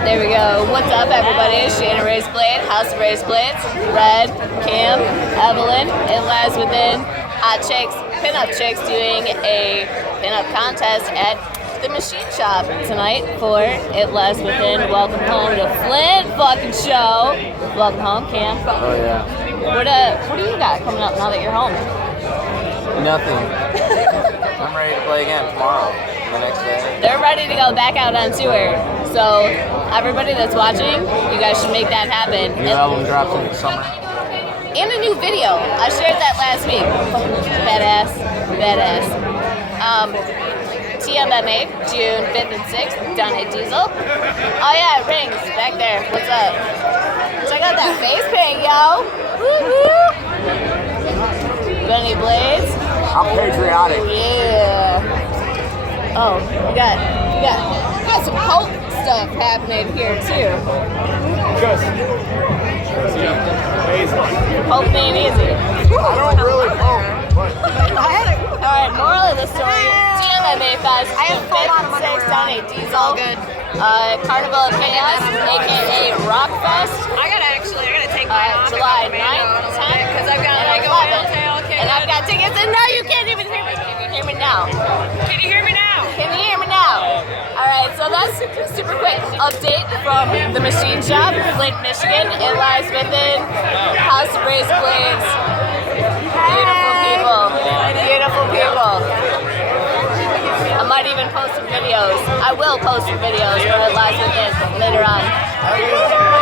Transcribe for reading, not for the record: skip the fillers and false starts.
There we go. What's up, everybody? Shana Razorblade, House of Razorblades, Red, Cam, Evelyn, It Lies Within, Hot Chicks, Pinup Chicks doing a pinup contest at the Machine Shop tonight for It Lies Within. Welcome home to Flint fucking show. Welcome home, Cam. Oh yeah. What do you got coming up now that you're home? Nothing. I'm ready to play again tomorrow. The next day. They're ready to go back out on tour. So everybody that's watching, you guys should make that happen. New album drops in the summer. And a new video. I shared that last week. Badass. TMMA, June 5th and 6th, done at Diesel. Oh yeah, Rings, back there. What's up? Check out that face paint, yo. Woo-hoo. Benny Blades. I'm patriotic. Yeah. Oh, we got some cult stuff happening here too. Cult ain't easy. I don't really know. Alright, moral of the story. TMMA Fest, June 5th and 6th down at Diesel. Carnival of Chaos, aka Rock Fest. I gotta take mine off. July 9th, 10th, because I've got and like 11th. okay. And I've got tickets, and no, you can't even hear me. Can you hear me now? Can you hear me now? Can you hear me now? Alright, so that's a super quick update from the Machine Shop, Flint, Michigan. It Lies Within, House of Razorblades. Beautiful people. Beautiful people. I might even post some videos. I will post some videos for It Lies Within later on.